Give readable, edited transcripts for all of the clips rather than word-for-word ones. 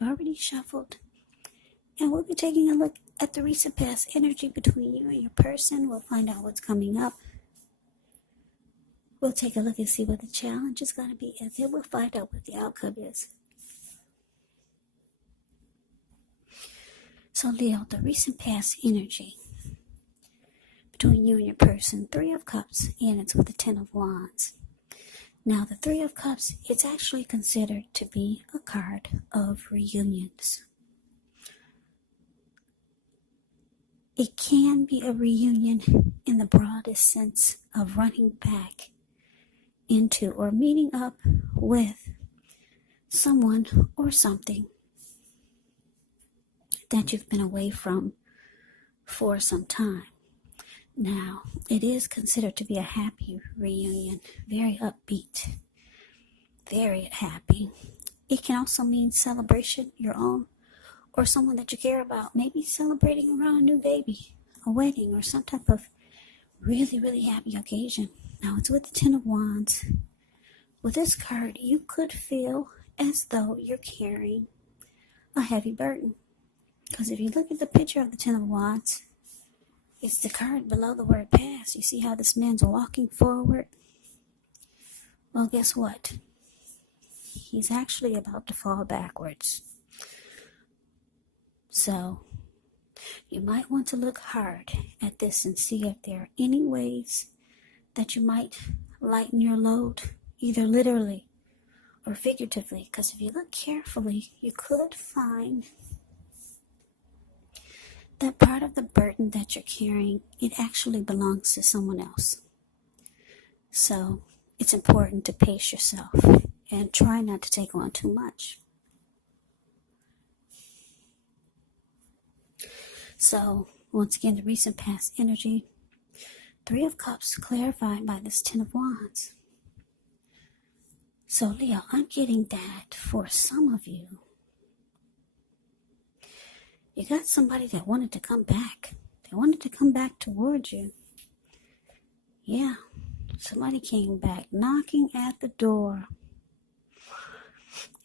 Already shuffled. And we'll be taking a look at the recent past energy between you and your person. We'll find out what's coming up. We'll take a look and see what the challenge is going to be, and then we'll find out what the outcome is. So Leo, the recent past energy between you and your person, 3 of Cups, and it's with the 10 of Wands. Now, the 3 of Cups, it's actually considered to be a card of reunions. It can be a reunion in the broadest sense of running back into or meeting up with someone or something that you've been away from for some time. Now, it is considered to be a happy reunion, very upbeat, very happy. It can also mean celebration, your own, or someone that you care about, maybe celebrating around a new baby, a wedding, or some type of really, really happy occasion. Now, it's with the 10 of Wands. With this card, you could feel as though you're carrying a heavy burden. Because if you look at the picture of the 10 of Wands, it's the card below the word past. You see how this man's walking forward? Well, guess what? He's actually about to fall backwards. So, you might want to look hard at this and see if there are any ways that you might lighten your load, either literally or figuratively. Because if you look carefully, you could find that part of the burden that you're carrying, it actually belongs to someone else. So, it's important to pace yourself and try not to take on too much. So, once again, the recent past energy, 3 of Cups clarified by this 10 of Wands. So, Leo, I'm getting that for some of you, you got somebody that wanted to come back. They wanted to come back towards you. Yeah, somebody came back knocking at the door.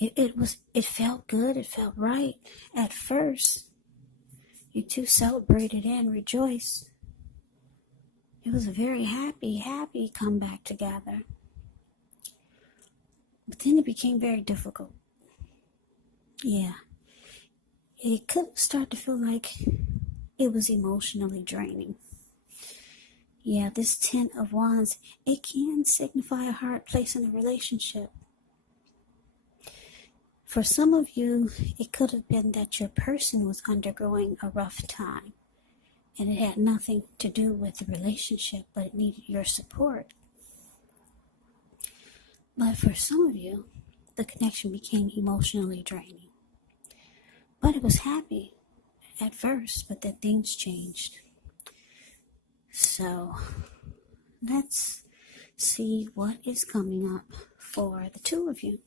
It felt good. It felt right at first. You two celebrated and rejoiced. It was a very happy comeback together. But then it became very difficult. Yeah. It could start to feel like it was emotionally draining. Yeah, this 10 of Wands, it can signify a hard place in a relationship. For some of you, it could have been that your person was undergoing a rough time, and it had nothing to do with the relationship, but it needed your support. But for some of you, the connection became emotionally draining. But it was happy at first, but then things changed. So, let's see what is coming up for the 2 of you.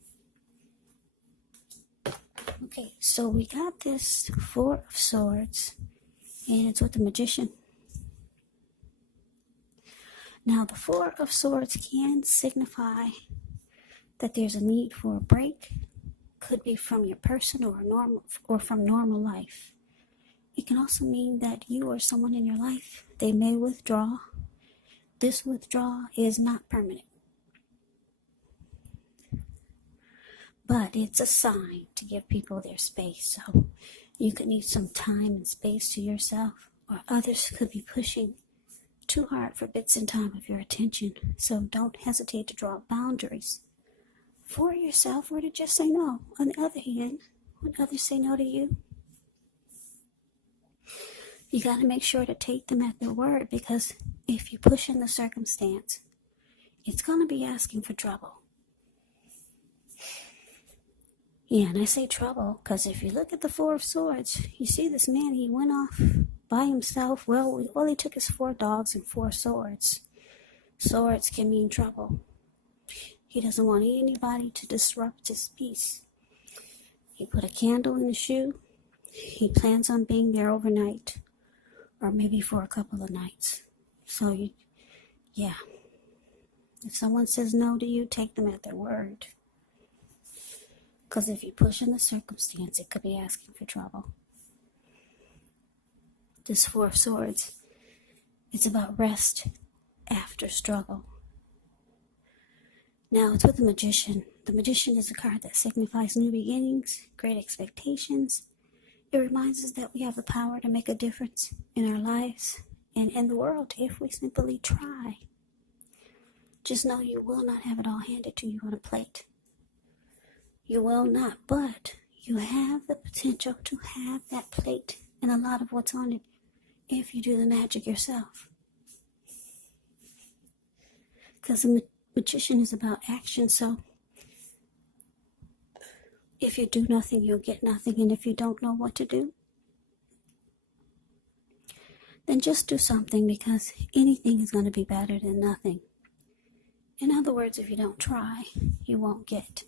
Okay, so we got this 4 of Swords, and it's with the Magician. Now, the 4 of Swords can signify that there's a need for a break. Could be from your person or from normal life. It can also mean that you or someone in your life, they may withdraw. This withdrawal is not permanent, but it's a sign to give people their space. So you could need some time and space to yourself, or others could be pushing too hard for bits and time of your attention. So don't hesitate to draw boundaries for yourself, or to just say no. On the other hand, when others say no to you, you got to make sure to take them at their word, because if you push in the circumstance, it's going to be asking for trouble. Yeah, and I say trouble because if you look at the 4 of Swords, you see this man, he went off by himself. Well, all he took is 4 dogs and 4 swords. Swords can mean trouble. He doesn't want anybody to disrupt his peace. He put a candle in the shoe. He plans on being there overnight, or maybe for a couple of nights. So, if someone says no to you, take them at their word. Because if you push in the circumstance, it could be asking for trouble. This Four of Swords, it's about rest after struggle. Now, it's with the Magician. The Magician is a card that signifies new beginnings, great expectations. It reminds us that we have the power to make a difference in our lives and in the world if we simply try. Just know you will not have it all handed to you on a plate. You will not, but you have the potential to have that plate and a lot of what's on it if you do the magic yourself. Because the Magician is about action, so if you do nothing, you'll get nothing, and if you don't know what to do, then just do something, because anything is going to be better than nothing. In other words, if you don't try, you won't get.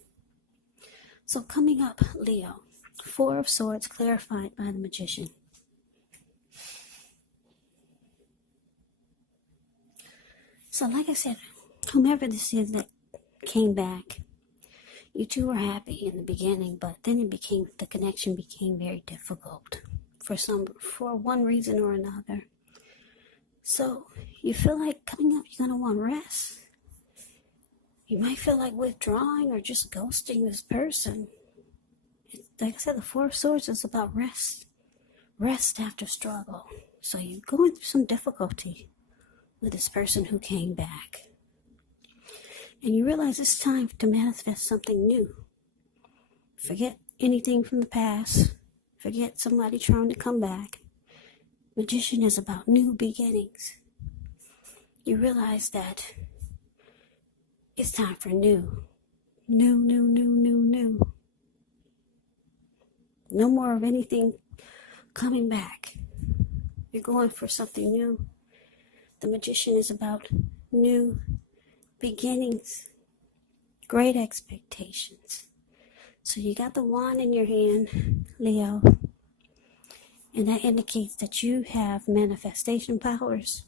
So coming up, Leo, Four of Swords clarified by the Magician. So like I said, whomever this is that came back, you two were happy in the beginning, but then the connection became very difficult for one reason or another. So you feel like coming up, you're going to want rest. You might feel like withdrawing or just ghosting this person. Like I said, the Four of Swords is about rest after struggle. So you're going through some difficulty with this person who came back. And you realize it's time to manifest something new. Forget anything from the past. Forget somebody trying to come back. Magician is about new beginnings. You realize that it's time for new. New. No more of anything coming back. You're going for something new. The Magician is about new beginnings, great expectations. So you got the wand in your hand, Leo, and that indicates that you have manifestation powers.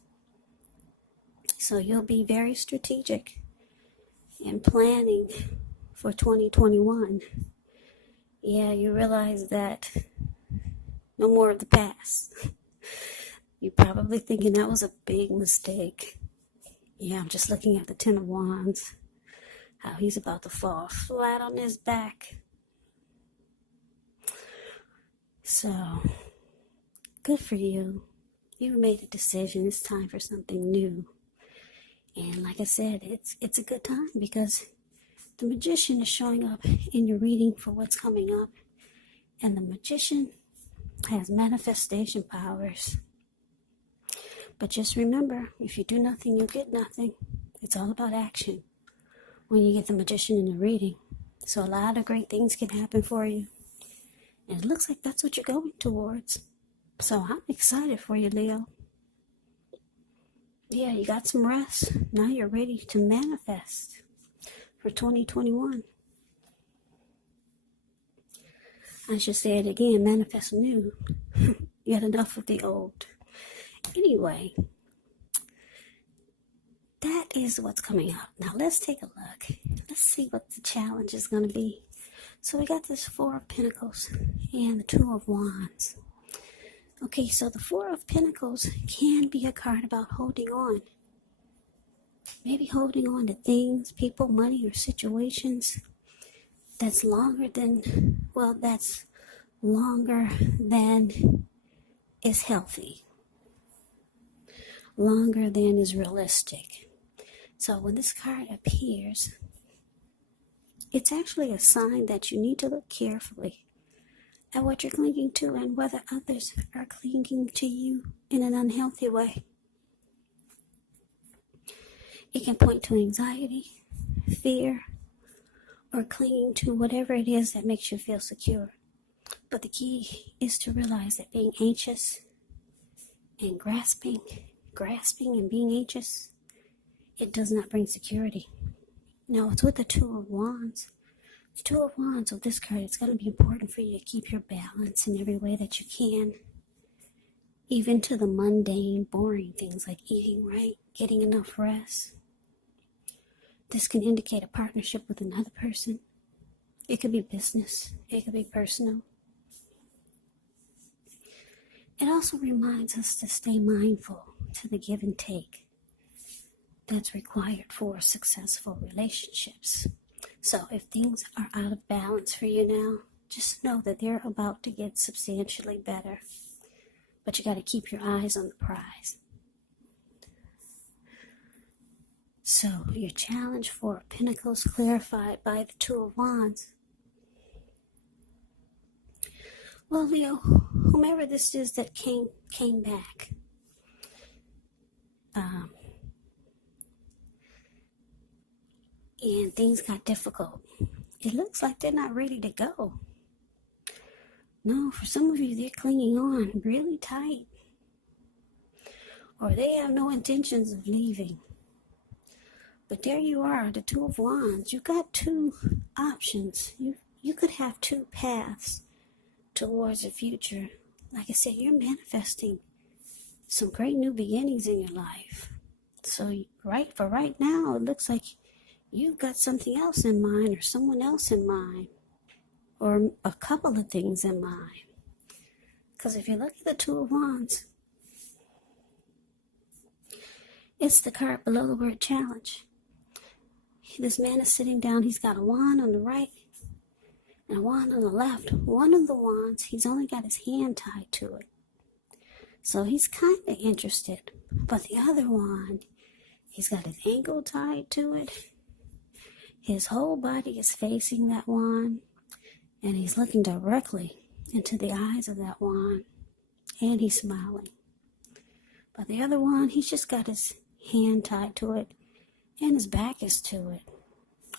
So you'll be very strategic in planning for 2021. Yeah, you realize that no more of the past. You're probably thinking that was a big mistake. Yeah, I'm just looking at the Ten of Wands. How he's about to fall flat on his back. So, good for you. You made a decision. It's time for something new. And like I said, it's a good time because the Magician is showing up in your reading for what's coming up. And the Magician has manifestation powers. But just remember, if you do nothing, you'll get nothing. It's all about action when you get the Magician in the reading. So a lot of great things can happen for you. And it looks like that's what you're going towards. So I'm excited for you, Leo. Yeah, you got some rest. Now you're ready to manifest for 2021. I should say it again, manifest new. You had enough of the old. Anyway, that is what's coming up. Now let's take a look. Let's see what the challenge is going to be. So we got this Four of Pentacles and the Two of Wands. Okay, so the Four of Pentacles can be a card about holding on. Maybe holding on to things, people, money, or situations that's longer than is healthy. Longer than is realistic. So when this card appears, it's actually a sign that you need to look carefully at what you're clinging to and whether others are clinging to you in an unhealthy way. It can point to anxiety, fear, or clinging to whatever it is that makes you feel secure. But the key is to realize that being anxious and grasping and being anxious, it does not bring security. Now, it's with the Two of Wands. The Two of Wands with this card, it's going to be important for you to keep your balance in every way that you can. Even to the mundane, boring things like eating right, getting enough rest. This can indicate a partnership with another person. It could be business. It could be personal. It also reminds us to stay mindful to the give and take that's required for successful relationships. So if things are out of balance for you now, just know that they're about to get substantially better. But you got to keep your eyes on the prize. So your challenge for Pentacles clarified by the Two of Wands. Well, Leo, whomever this is that came back, and things got difficult. It looks like they're not ready to go. No, for some of you, they're clinging on really tight. Or they have no intentions of leaving. But there you are, the Two of Wands. You got two options. You could have two paths towards the future. Like I said, you're manifesting some great new beginnings in your life. So right now, it looks like you've got something else in mind or someone else in mind or a couple of things in mind. Because if you look at the Two of Wands, it's the card below the word challenge. This man is sitting down. He's got a wand on the right and a wand on the left. One of the wands, he's only got his hand tied to it. So he's kind of interested. But the other wand, he's got his ankle tied to it. His whole body is facing that wand, and he's looking directly into the eyes of that wand, and he's smiling. But the other one, he's just got his hand tied to it, and his back is to it.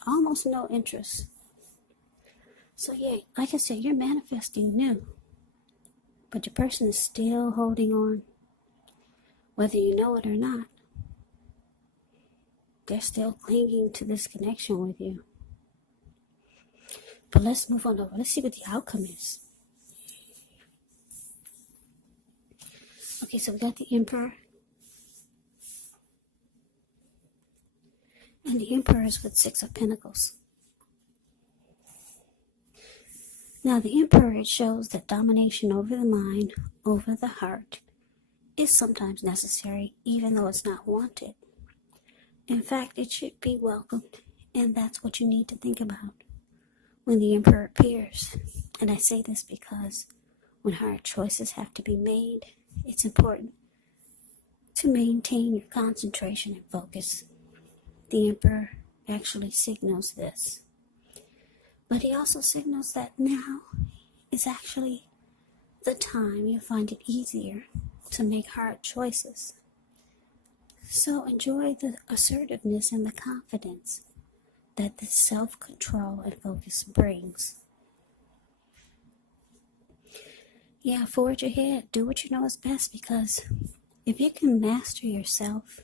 Almost no interest. So yeah, like I said, you're manifesting new, but your person is still holding on, whether you know it or not. They're still clinging to this connection with you. But let's move on over. Let's see what the outcome is. Okay, so we got the Emperor. And the Emperor is with Six of Pentacles. Now the Emperor, it shows that domination over the mind, over the heart, is sometimes necessary, even though it's not wanted. In fact, it should be welcomed, and that's what you need to think about when the Emperor appears. And I say this because when hard choices have to be made, it's important to maintain your concentration and focus. The Emperor actually signals this. But he also signals that now is actually the time you find it easier to make hard choices. So enjoy the assertiveness and the confidence that this self-control and focus brings. Yeah, forge ahead. Do what you know is best, because if you can master yourself,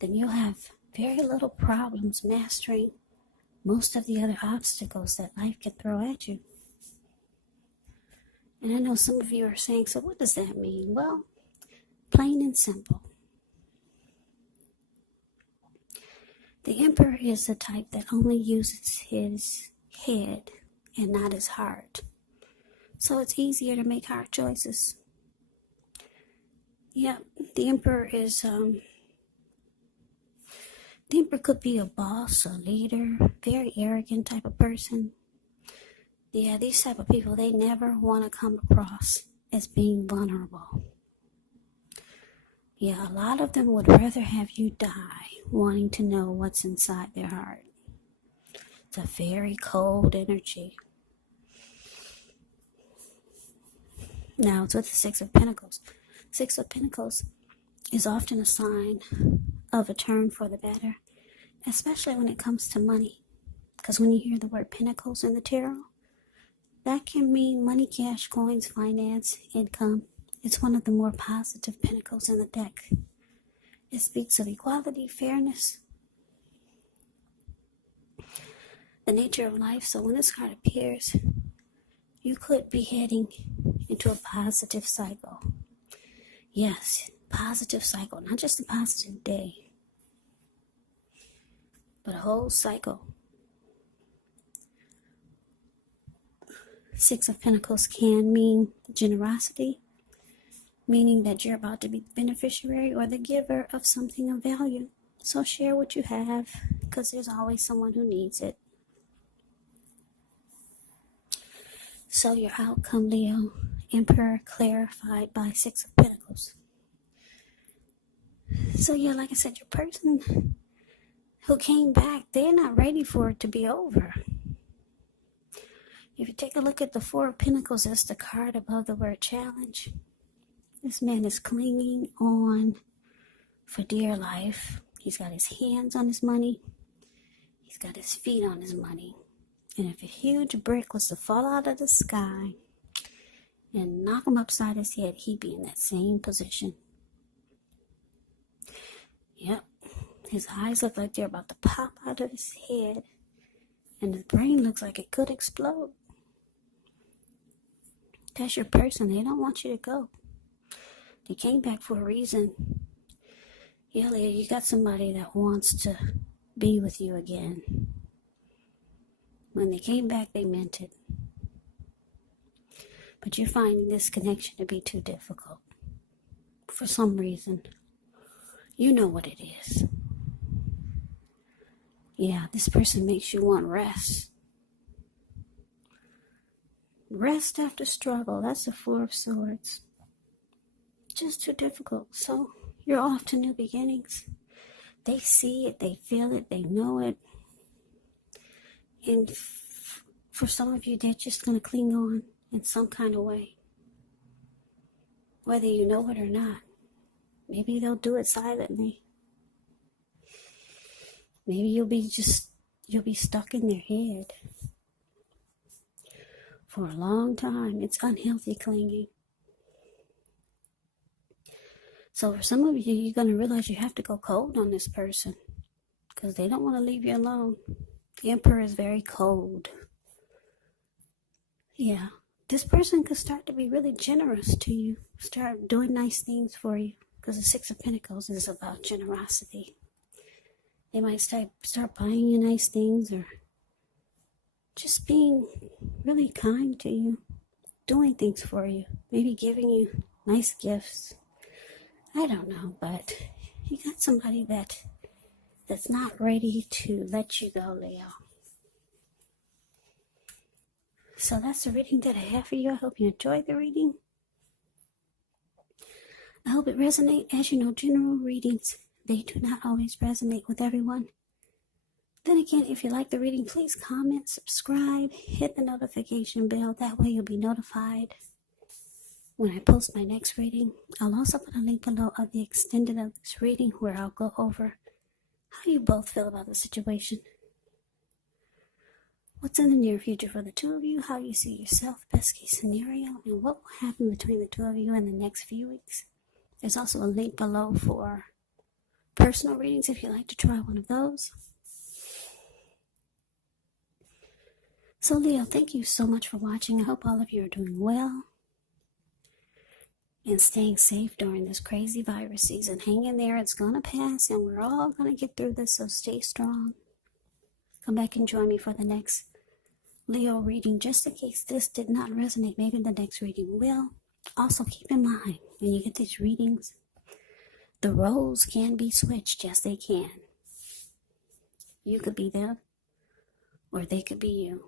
then you'll have very little problems mastering most of the other obstacles that life can throw at you. And I know some of you are saying, so what does that mean? Well, plain and simple. The Emperor is the type that only uses his head and not his heart. So it's easier to make hard choices. Yeah, the Emperor is, the Emperor could be a boss, a leader, very arrogant type of person. Yeah, these type of people, they never want to come across as being vulnerable. Yeah, a lot of them would rather have you die wanting to know what's inside their heart. It's a very cold energy. Now, it's with the Six of Pentacles. Six of Pentacles is often a sign of a turn for the better, especially when it comes to money. Because when you hear the word Pentacles in the tarot, that can mean money, cash, coins, finance, income. It's one of the more positive pentacles in the deck. It speaks of equality, fairness, the nature of life. So when this card appears, you could be heading into a positive cycle. Yes, positive cycle, not just a positive day, but a whole cycle Six of Pentacles can mean generosity, meaning that you're about to be the beneficiary or the giver of something of value. So share what you have, because there's always someone who needs it. So your outcome, Leo, Emperor clarified by Six of Pentacles. So yeah, like I said, your person who came back, they're not ready for it to be over. If you take a look at the Four of Pentacles, that's the card above the word challenge. This man is clinging on for dear life. He's got his hands on his money. He's got his feet on his money. And if a huge brick was to fall out of the sky and knock him upside his head, he'd be in that same position. Yep. His eyes look like they're about to pop out of his head. And his brain looks like it could explode. That's your person. They don't want you to go. They came back for a reason. Yeah, Leo, you got somebody that wants to be with you again. When they came back, they meant it. But you're finding this connection to be too difficult. For some reason. You know what it is. Yeah, this person makes you want rest. Rest after struggle. That's the Four of Swords. Just too difficult. So you're off to new beginnings. They see it, they feel it, they know it. And for some of you, they're just going to cling on in some kind of way. Whether you know it or not. Maybe they'll do it silently. Maybe you'll be stuck in their head for a long time. It's unhealthy clinging. So for some of you, you're going to realize you have to go cold on this person because they don't want to leave you alone. The Emperor is very cold. Yeah, this person could start to be really generous to you, start doing nice things for you, because the Six of Pentacles is about generosity. They might start buying you nice things or just being really kind to you, doing things for you, maybe giving you nice gifts. I don't know, but you got somebody that's not ready to let you go, Leo. So that's the reading that I have for you. I hope you enjoyed the reading. I hope it resonates. As you know, general readings, they do not always resonate with everyone. Then again, if you like the reading, please comment, subscribe, hit the notification bell. That way you'll be notified when I post my next reading. I'll also put a link below of the extended of this reading where I'll go over how you both feel about the situation. What's in the near future for the two of you, how you see yourself, best case scenario, and what will happen between the two of you in the next few weeks. There's also a link below for personal readings if you'd like to try one of those. So Leo, thank you so much for watching. I hope all of you are doing well and staying safe during this crazy virus season. Hang in there, it's going to pass, and we're all going to get through this, so stay strong. Come back and join me for the next Leo reading, just in case this did not resonate. Maybe the next reading will. Also, keep in mind, when you get these readings, the roles can be switched. Yes, they can. You could be them, or they could be you.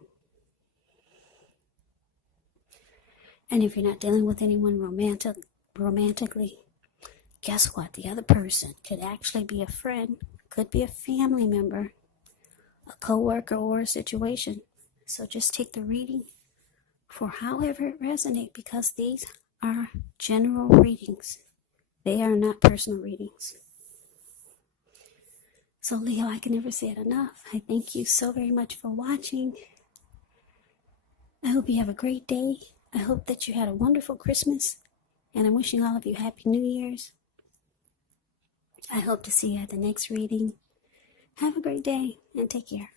And if you're not dealing with anyone romantically, guess what? The other person could actually be a friend, could be a family member, a co-worker, or a situation. So just take the reading for however it resonates, because these are general readings. They are not personal readings. So Leo, I can never say it enough. I thank you so very much for watching. I hope you have a great day. I hope that you had a wonderful Christmas. And I'm wishing all of you Happy New Year's. I hope to see you at the next reading. Have a great day and take care.